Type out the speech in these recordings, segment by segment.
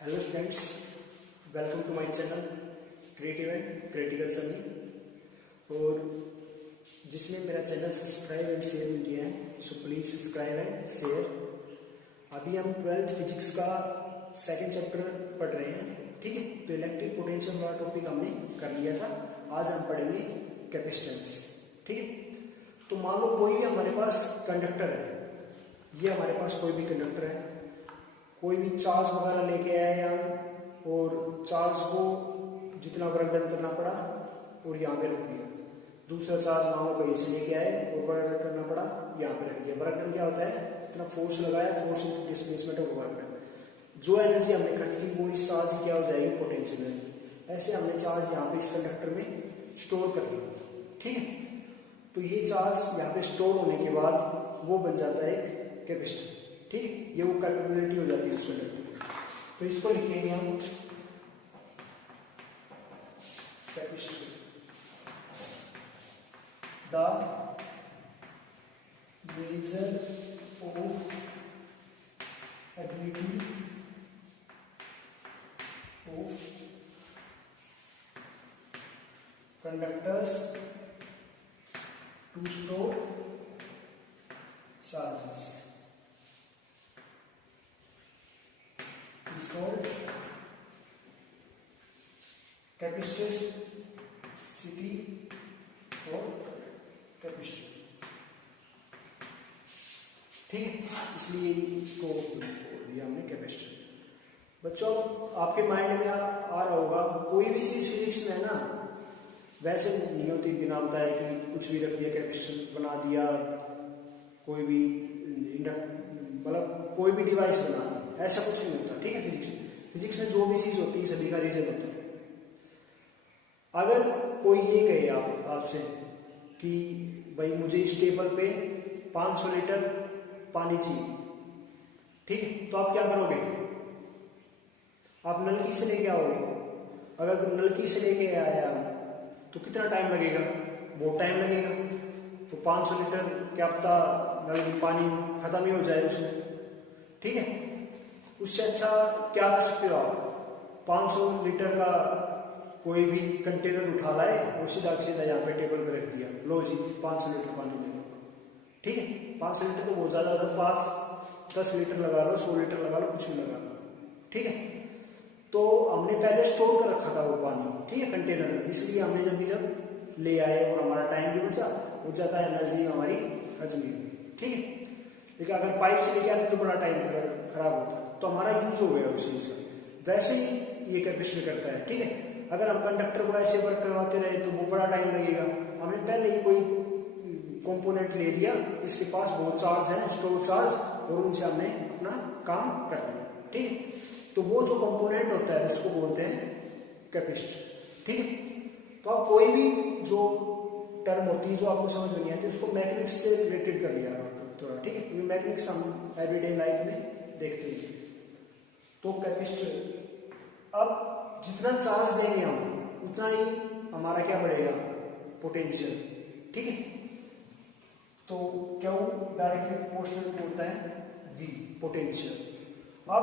Hello students, welcome to my channel creative and critical Sami. और जिसने मेरा चैनल सब्सक्राइब एंड शेयर नहीं किया है so please subscribe and share. अभी हम 12th फिजिक्स का सेकंड चैप्टर पढ़ रहे हैं, ठीक है। तो इलेक्ट्रिक पोटेंशियल वाला टॉपिक हमने कर लिया था। आज हम पढ़ेंगे कैपेसिटेंस, ठीक है। तो मान लो कोई भी हमारे पास कंडक्टर है, ये हमारे पास कोई भी कंडक्टर है, कोई भी चार्ज वगैरह लेके आए हम और चार्ज को जितना वर्क डन करना पड़ा और यहाँ पे रख दिया। दूसरा चार्ज वहां कहीं से लेके आए और वर्क डन करना पड़ा, यहाँ पे रख दिया। वर्क डन क्या होता है? जितना फोर्स लगाया, force into displacement of work done. जो एनर्जी हमने खर्च की वो इस चार्ज की क्या हो जाएगी? Potential energy. ऐसे हमने चार्ज यहाँ पे इस कंडक्टर में स्टोर कर लिया, ठीक है। तो ये चार्ज यहाँ पे स्टोर होने के बाद वो बन जाता है एक कैपेसिटर, ठीक है। ये वो कैपेबिलिटी हो जाती है उस कंडक्टर की। तो इसको लिखेंगे हम capacitor, the measure of ability of conductors to store charges is called capacity or capacitor, ठीक है। इसलिए इसको दिया हमने कैपेसिटर। बच्चों, आपके माइंड में आ रहा होगा कोई भी चीज फिजिक्स में है ना, वैसे नहीं होती बिना बताए कि कुछ भी रख दिया कैपेसिटर बना दिया, कोई भी मतलब कोई भी डिवाइस बना दिया, ऐसा कुछ नहीं होता, ठीक है। फिजिक्स में जो भी चीज होती है सभी का रीजन होता है। अगर कोई ये कहे आपसे कि भाई मुझे इस टेबल पे 500 लीटर पानी चाहिए, ठीक है, तो आप क्या करोगे? आप नलकी से लेके आओगे। अगर नलकी से लेके आया तो कितना टाइम लगेगा? बहुत टाइम लगेगा। तो 500 लीटर क्या पता नल पानी खत्म ही हो जाए उसमें, ठीक है। उससे अच्छा क्या कर सकते हो आप? 500 लीटर का कोई भी कंटेनर उठा लाए और सीधा सीधा यहाँ पे टेबल पे रख दिया, लो जी 500 लीटर पानी ले लो, ठीक है। 500 लीटर तो बहुत ज्यादा होगा, 5-10 लीटर लगा लो, 100 लीटर लगा लो, कुछ भी लगा लो, ठीक है। तो हमने पहले स्टोर कर रखा था वो पानी, ठीक है, कंटेनर में। इसलिए हमने जब ले आए और हमारा टाइम भी बचा और ज्यादा एनर्जी हमारी हजम भी हुई, ठीक है। लेकिन अगर पाइप से लेके आते तो बड़ा टाइम खराब होता, तो हमारा यूज हो गया उस चीज का। वैसे ही ये कैपेसिटर करता है, ठीक है। अगर हम कंडक्टर को ऐसे वर्क करवाते रहे तो वो बड़ा टाइम लगेगा। हमने पहले ही कोई कंपोनेंट ले लिया जिसके पास बहुत चार्ज है, स्टोर चार्ज, और उनसे हमने अपना काम कर लिया, ठीक है। तो वो जो कंपोनेंट होता है उसको बोलते हैं कैपेसिटर, ठीक है। तो आप कोई भी जो टर्म होती है जो आपको समझ में नहीं आती उसको मैकेनिक्स से रिलेटेड कर लिया थोड़ा, ठीक है। क्योंकि मैकेनिक्स हम एवरीडे लाइफ में देखते हैं। तो कैपेसिटर, अब जितना चार्ज देंगे हम उतना ही हमारा क्या बढ़ेगा? पोटेंशियल, ठीक है। तो क्या डायरेक्टली प्रोपोर्शनल होता है V, पोटेंशियल। अब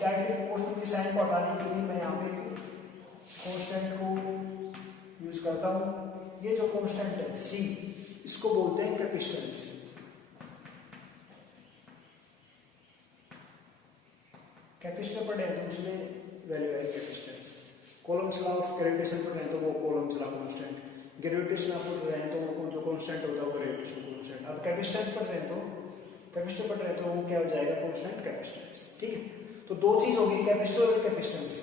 डायरेक्टली प्रोपोर्शनल की साइन को हटाने के लिए मैं यहाँ पे कांस्टेंट को यूज करता हूँ। ये जो कांस्टेंट है C, इसको बोलते हैं कैपेसिटेंस। कैपेसिटर पढ़े हैं तो उसमें वैल्यू है capacitance. Columns law of gravitation पढ़ रहे हैं तो वो कॉलम्स लॉ कांस्टेंट, ग्रेविटेशन आप पढ़ रहे हैं तो वो जो कांस्टेंट होता है वो ग्रेविटेशन कांस्टेंट। अब कैपेसिटेंस पढ़ रहे हैं तो वो क्या हो जाएगा? कांस्टेंट कैपेसिटेंस, ठीक है। तो दो चीज होगी, कैपेसिटर और कैपेसिटेंस।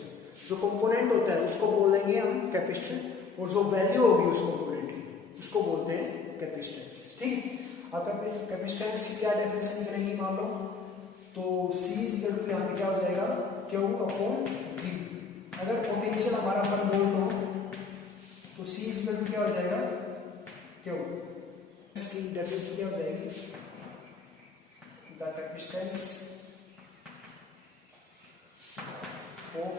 जो कंपोनेंट होता है उसको बोलेंगे हम कैपेसिटर, और जो वैल्यू होगी उस कंपोनेंट की उसको बोलते हैं कैपेसिटेंस, ठीक है। अब कैपेसिटेंस की क्या डेफिनेशन करेंगे? मान लो तो C यहाँ पे क्या हो जाएगा? Q upon V। अगर पोटेंशियल हमारा 1 वोल्ट हो तो C क्या हो जाएगा? Q। इसकी डेफिनेशन क्या हो जाएगी? The capacitance of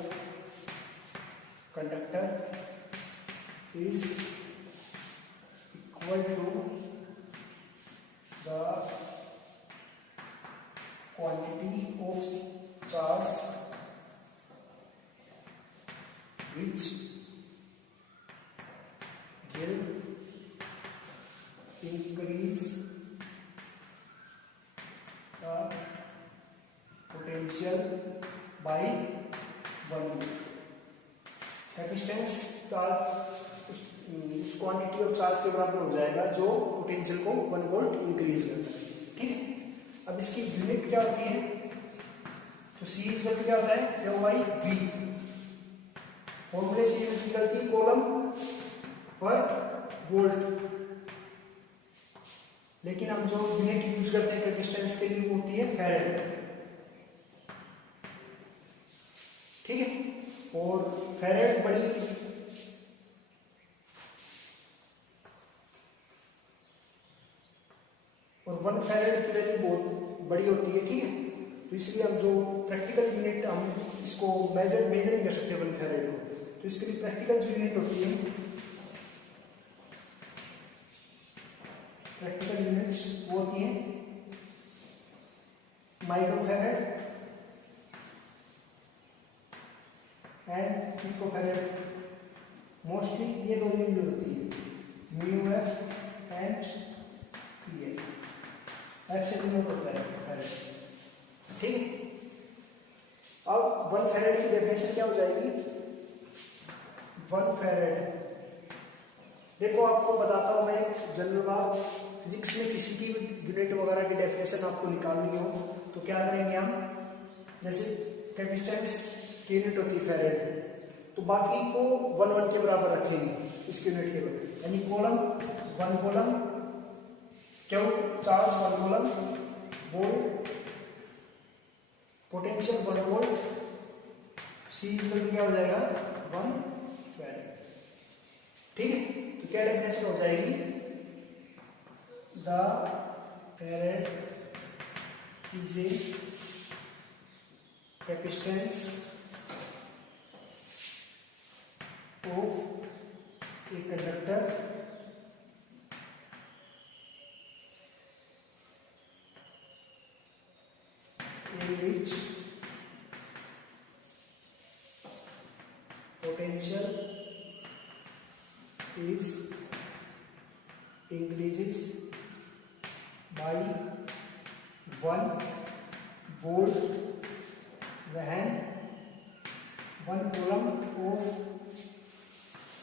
conductor is equal to the quantity of charge which will increase the potential by 1 capacitance charge उस क्वांटिटी ऑफ चार्ज के बराबर हो जाएगा जो पोटेंशियल को 1 वोल्ट इंक्रीज करता है। ठीक है, अब इसकी यूनिट क्या होती है, तो सी इज इक्वल टू क्या होता है, Q बाई वी। फॉर्मूले से यूज करती है कॉलम पर वोल्ट, लेकिन हम जो यूनिट यूज करते हैं कैपेसिटेंस के लिए होती है फैरेड। ठीक है, और फैरेड बड़ी और 1 फैरेड की वैल्यू बहुत बड़ी होती है। ठीक है, तो इसलिए हम जो प्रैक्टिकल यूनिट हम इसको मेजर नहीं कर सकते 1 फैरेड को, तो इसके लिए प्रैक्टिकल जो यूनिट होती है, प्रैक्टिकल यूनिट्स वो होती है माइक्रोफैरेड एंड पिकोफैरेड। मोस्टली ये दो यूनिट होती है, mu F and P A. F से डिनोट होता है फैरेड। ठीक है, अब 1 फैरेड की डेफिनेशन क्या हो जाएगी, 1 फैरेड, देखो आपको बताता हूं मैं जनरल बात, फिजिक्स में किसी की यूनिट वगैरह की डेफिनेशन आपको निकालनी हो तो क्या करेंगे हम, जैसे कैपेसिटेंस की यूनिट होती है फैरेड, तो बाकी को 1 के बराबर रखेंगे इसकी यूनिट के बराबर, यानी coulomb 1 coulomb, Q charge 1 coulomb, volt potential 1 volt, C equal क्या हो जाएगा 1 फैरेड। ठीक है, तो क्या डेफिनेशन हो जाएगी, the farad is a capacitance of a conductor in which potential is increases by 1 volt when 1 coulomb of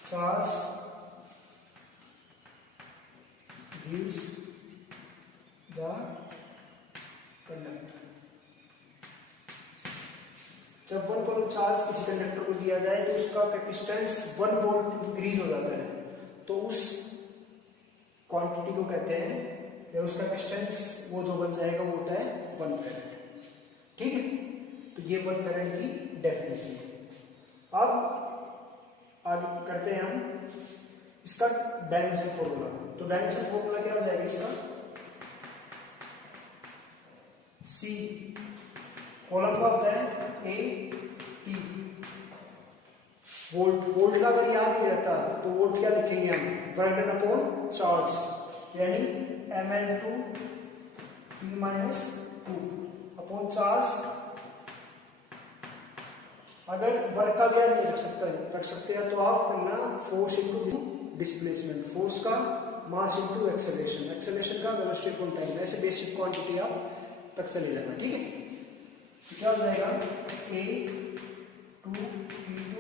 charge gives the conductor। जब 1 कूलम चार्ज किसी कंडक्टर को दिया जाए तो उसका कैपेसिटेंस 1 वोल्ट इंक्रीज हो जाता है, तो उस क्वांटिटी को कहते हैं, या उसका कैपेसिटेंस वो जो बन जाएगा वो होता है 1 फैरेड। ठीक है, तो ये 1 फैरेड की डेफिनेशन है। अब आगे करते हैं हम इसका डायमेंशन फॉर्मूला। तो डायमेंशन फॉर्मूला क्या हो जाएगा इसका, सी कॉलम का होता है ए पी, वोल्ट, वोल्ट का अगर याद नहीं रहता तो वोल्ट क्या लिखेंगे हम, वर्क डन अपॉन चार्ज, यानी mn2 p-2 अपॉन चार्ज। अगर वर्क का क्या नहीं रख सकते हैं तो आप करना फोर्स इनटू डिस्प्लेसमेंट, फोर्स का मास इनटू एक्सेलरेशन, एक्सेलरेशन का वेलोसिटी अपॉन टाइम, ऐसे बेसिक क्वांटिटी आप तक चले जाना। ठीक है, क्या हो जाएगा a2 p2,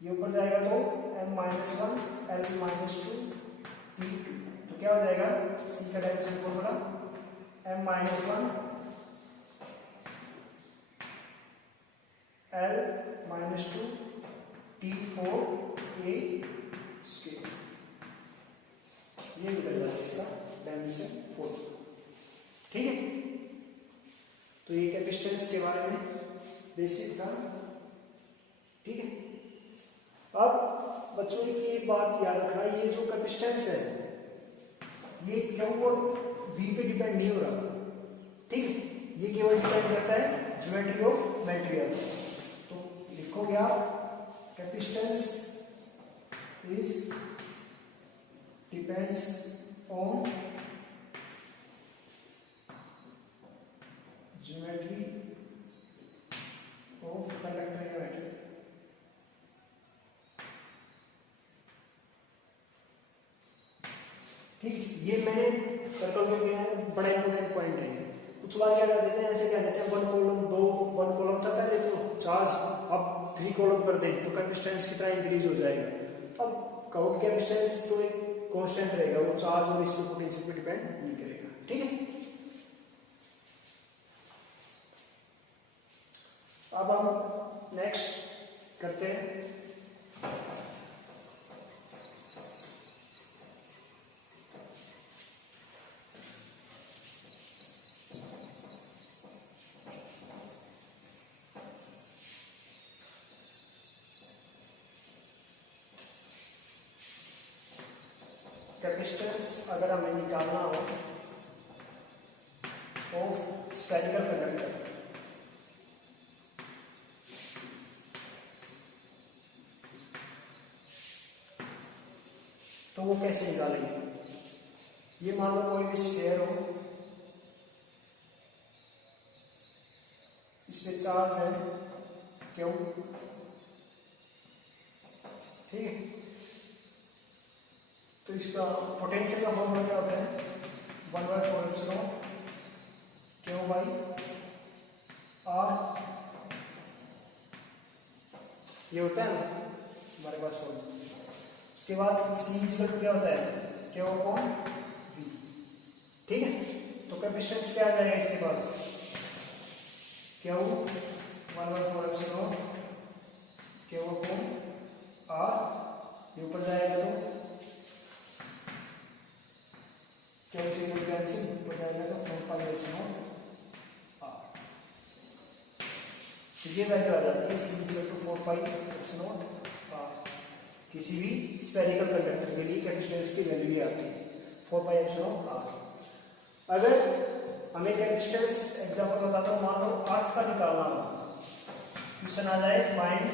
ये ऊपर जाएगा तो m-1 l-2 p2, तो क्या हो जाएगा c का dimension formula m-1 l-2 t4a square, ये निकल जाएगा इसका डायमेंशन फॉर्मूला। ठीक है, तो ये कैपेसिटेंस के बारे में बेसिक था। ठीक है, अब बच्चों की ये बात याद रखना, ये जो कैपेसिटेंस है ये क्यों और वी पे डिपेंड नहीं हो रहा। ठीक है, ये केवल डिपेंड करता है ज्योमेट्री ऑफ मटेरियल। तो लिखोगे आप capacitance is depends on geometry of conductor material। ये मैंने सर्कल में किया है, बड़ा इंपॉर्टेंट पॉइंट है। कुछ बार क्या कर देते हैं, ऐसे क्या देते हैं, 1 कॉलम 2 1 कॉलम था पहले तो चार्ज, अब 3 कॉलम कर दें तो कैपेसिटेंस कितना इंक्रीज हो जाएगा। अब कहो कैपेसिटेंस तो एक कांस्टेंट रहेगा, वो चार्ज और इसके पोटेंशियल पे डिपेंड नहीं करेगा, ठीक है। अब हम नेक्स्ट करते हैं कैपेसिटेंस। अगर हमें निकालना हो ऑफ स्फेरिकल कंडक्टर, तो वो कैसे निकालेंगे। ये मान लो कोई भी स्फीयर हो, इस पे चार्ज है क्यों, ठीक है। तो इसका पोटेंशियल का फॉर्मूला क्या होता है, 1/4 क्यू बाई आर, ये होता है ना हमारे पास फॉर्मूला। उसके बाद सी इक्वल क्या होता है, क्यू अपॉन वी, ठीक है। तो कैपेसिटेंस क्या आ जाएगा इसके पास, क्यू 1/4 क्यू अपॉन आर, ये ऊपर जाएगा तो कैंसिल कैंसिल हो जाएगा तो 4π/r, ये वैल्यू आ जाती है सी इक्वल टू 4π/r। किसी भी स्फेरिकल कंडक्टर के लिए कैपेसिटेंस की वैल्यू ये आती है 4π/r। अगर हमें कैपेसिटेंस एग्जांपल बताता हूँ, मान लो अर्थ का निकालना हो, क्वेश्चन आ जाए find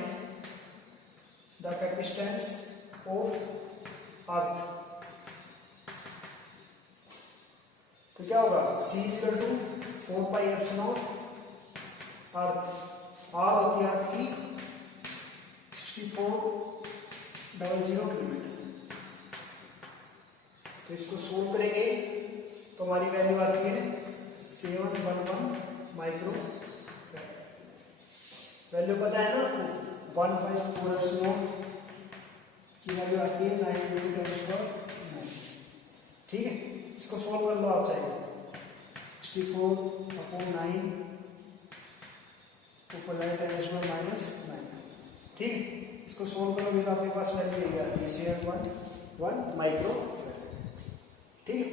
the capacitance of earth, तो क्या होगा, C equal to 4π/r, are होती है आपकी 6400 किलोमीटर। तो इसको सोल्व करेंगे तो हमारी वैल्यू आती है 711 माइक्रो। वैल्यू पता है ना आपको, 1/4 की वैल्यू आती है 9 ठीक है। इसको सोल्व कर लो आप चाहे, 64/9 ऊपर लाइट -9, ठीक है। इसको सोल्व करोगे तो आपके पास वैल्यू यही आती है 711 माइक्रो, ठीक है।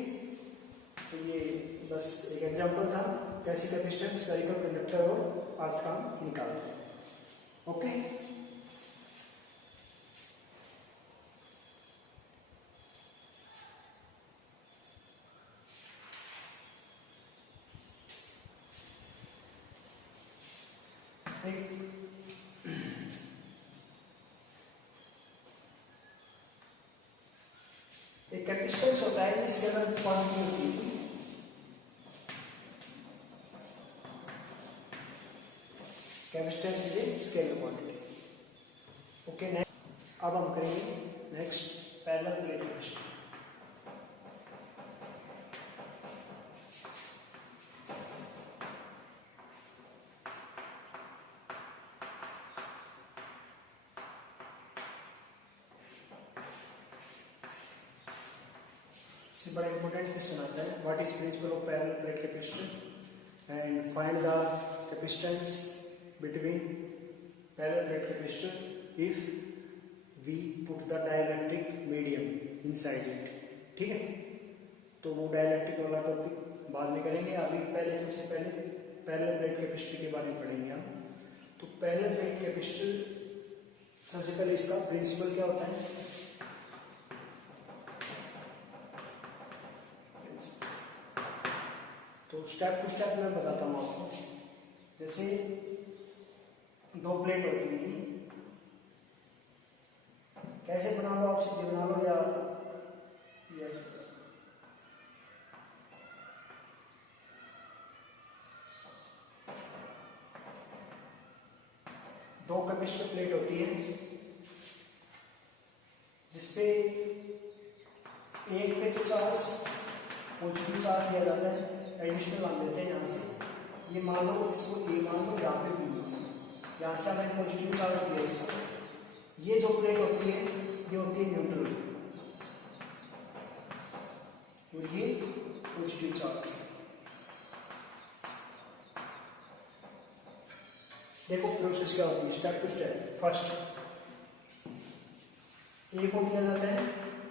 तो ये बस एक एग्जांपल था कैसे कैपेसिटेंस स्फेरिकल कंडक्टर और अर्थ का निकालते हैं, ओके। एक कैपेसिटेंस होता है जिसके अंदर क्वांटिटी होती है, capacitance is a scalar quantity, okay. Next अब हम करेंगे नेक्स्ट पैरेलल प्लेट कैपेसिटर। इससे बड़ा इंपॉर्टेंट क्वेश्चन आता है, what is principle of parallel plate capacitor and find the capacitance between parallel plate capacitor if we put the dielectric medium inside it, ठीक है। तो वो डाइलेक्ट्रिक वाला टॉपिक बाद में करेंगे, अभी पहले सबसे पहले पैरेलल प्लेट कैपेसिटर के बारे में पढ़ेंगे हम। तो पैरेलल प्लेट कैपेसिटर सबसे पहले इसका प्रिंसिपल क्या होता है, तो स्टेप टू स्टेप मैं बताता हूँ आपको। जैसे दो प्लेट होती है, कैसे बना लो आप, सीधे बना लो या दो कैपेसिटर प्लेट होती है जिसपे एक पे तो चार्ज पॉजिटिव चार्ज दिया जाता है, एडिशनल मान लेते हैं यहाँ से, ये मान लो इसको ए मान लो, यहाँ पे बी मान लो, यहाँ से हमें पॉजिटिव चार्ज दिया इसका। ये जो प्लेट होती है ये होती है न्यूट्रल, और ये पॉजिटिव चार्ज। देखो प्रोसेस क्या होती है step to step. First A को दिया जाता है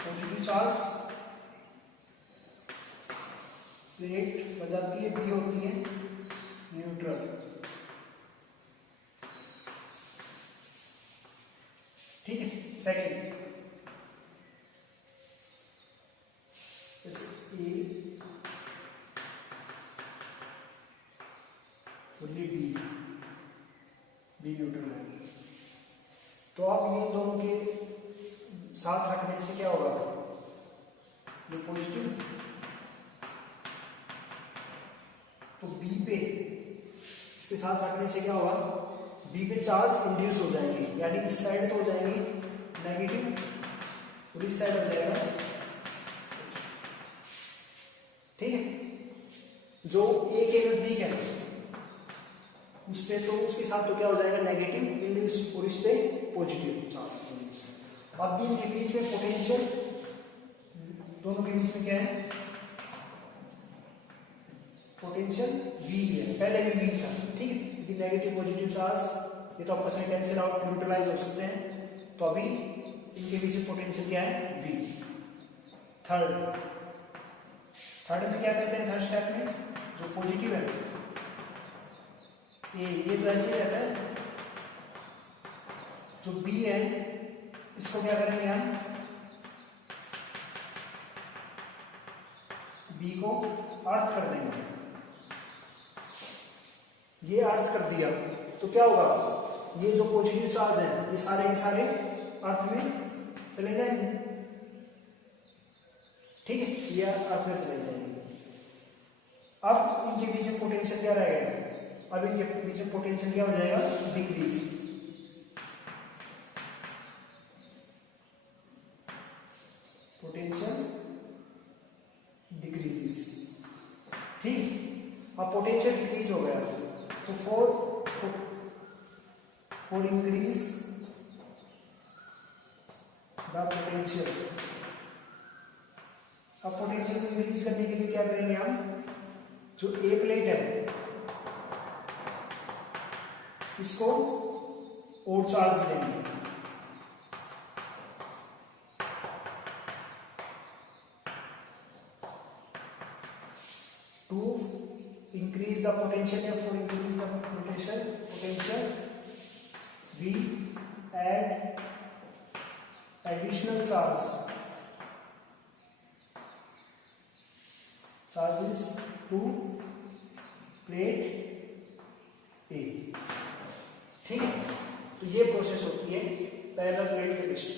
पॉजिटिव चार्ज, प्लेट बन जाती है, बी होती है न्यूट्रल। ठीक है। सेकंड ए और ये बी न्यूट्रल है। तो अब ये दोनों के साथ रखने से क्या होगा, ये पॉजिटिव, तो बी पे इसके साथ रखने से क्या होगा, बी पे चार्ज इंड्यूस हो जाएंगे, यानी इस साइड तो हो जाएंगे नेगेटिव और इस साइड हो जाएगा। ठीक है। जो ए के नजदीक है उस पे तो उसके साथ तो क्या हो जाएगा नेगेटिव इंड्यूस, और इस पे पॉजिटिव चार्ज। अब भी इनके बीच में पोटेंशियल, दोनों के बीच में क्या है पोटेंशियल V है, पहले भी V था। ठीक है। क्योंकि नेगेटिव पॉजिटिव चार्ज ये तो आपस में कैंसिल आउट, न्यूट्रलाइज हो सकते हैं, तो अभी इनके बीच में पोटेंशियल क्या है V। थर्ड में क्या करते हैं, थर्ड स्टेप में जो पॉजिटिव है ये तो ऐसे ही रहता है, जो B है इसको क्या करेंगे हम, बी को अर्थ कर देंगे। ये अर्थ कर दिया तो क्या होगा, ये जो पॉजिटिव चार्ज है ये सारे के सारे अर्थ में चले जाएंगे। ठीक है, ये अर्थ में चले जाएंगे। अब इनके बीच में पोटेंशियल क्या रहेगा, अब इनके बीच में पोटेंशियल क्या हो जाएगा, डिक्रीज। Potential decreases. ठीक। अब पोटेंशियल डिक्रीज हो गया तो फॉर इंक्रीज द पोटेंशियल। अब पोटेंशियल को इंक्रीज करने के लिए क्या करेंगे हम, जो ए प्लेट है इसको और चार्ज देंगे। To increase the potential, या for increase the potential, we add additional charges to plate A। ठीक है। तो ये प्रोसेस होती है पैरेलल प्लेट केमिस्ट्री।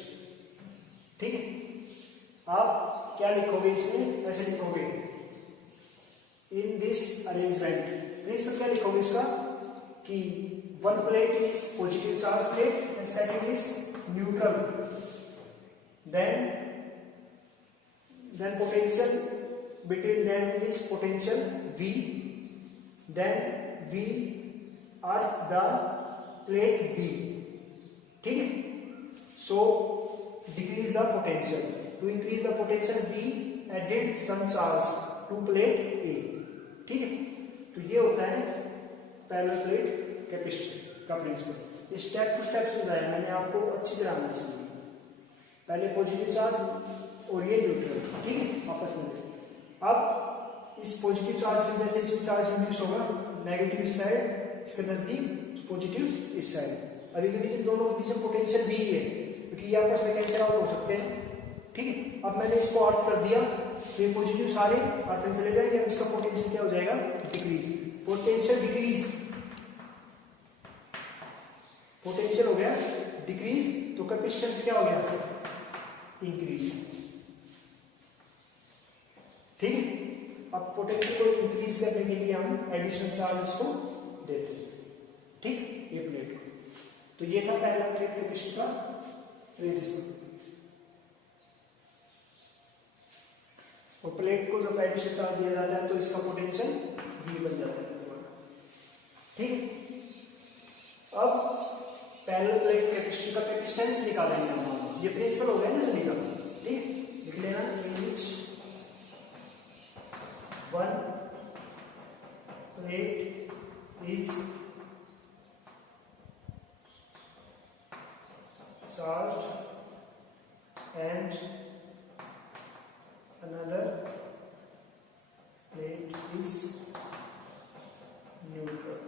ठीक है। आप क्या लिखोगे इसमें, ऐसे लिखोगे इन दिस अरेंजमेंट, प्रिंसिपल क्या लिखोगे इसका कि one plate is positive charge plate and second is neutral, then potential between them is potential V, then we are the plate B। ठीक है। so decrease the potential, to increase the potential we added some charge to plate A। ठीक है। तो ये होता है parallel plate capacitor का principal. Step to step समझाया मैंने आपको, अच्छी तरह आना चाहिए। पहले पॉजिटिव चार्ज और ये न्यूट्रल। ठीक है, आपस में। अब इस पॉजिटिव चार्ज की वजह से इसमें चार्ज इंड्यूस होगा, नेगेटिव इस साइड, इसके नजदीक पॉजिटिव इस साइड। अभी के बीच दोनों के बीच पोटेंशियल भी है क्योंकि ये आपस में कैंसिल आउट हो सकते हैं। ठीक है। अब मैंने इसको अर्थ कर दिया तो ये पॉजिटिव सारे अर्थ में चले जाएंगे। अब इसका पोटेंशियल क्या हो जाएगा, डिक्रीज। पोटेंशियल डिक्रीज, पोटेंशियल हो गया डिक्रीज, तो कैपेसिटेंस क्या हो गया, इंक्रीज। ठीक है। अब पोटेंशियल को इंक्रीज करने के लिए हम एडिशनल चार्ज इसको देते हैं। ठीक, ये प्लेट को। तो ये था पहला प्लेट कैपेसिटर का प्रिंसिपल। और प्लेट को जब एडिशन चार्ज दिया जाता है तो इसका पोटेंशियल V बन जाता है। ठीक, अब पैरेलल प्लेट कैपेसिटर का कैपेसिटेंस निकालेंगे हम। ये प्रिंसिपल हो गया ना सभी का। ठीक, लिख लेना each one plate is charged and another plate is neutral.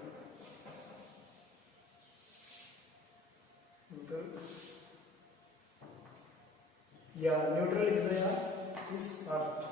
या न्यूट्रल लिख दो यार इस अर्थ।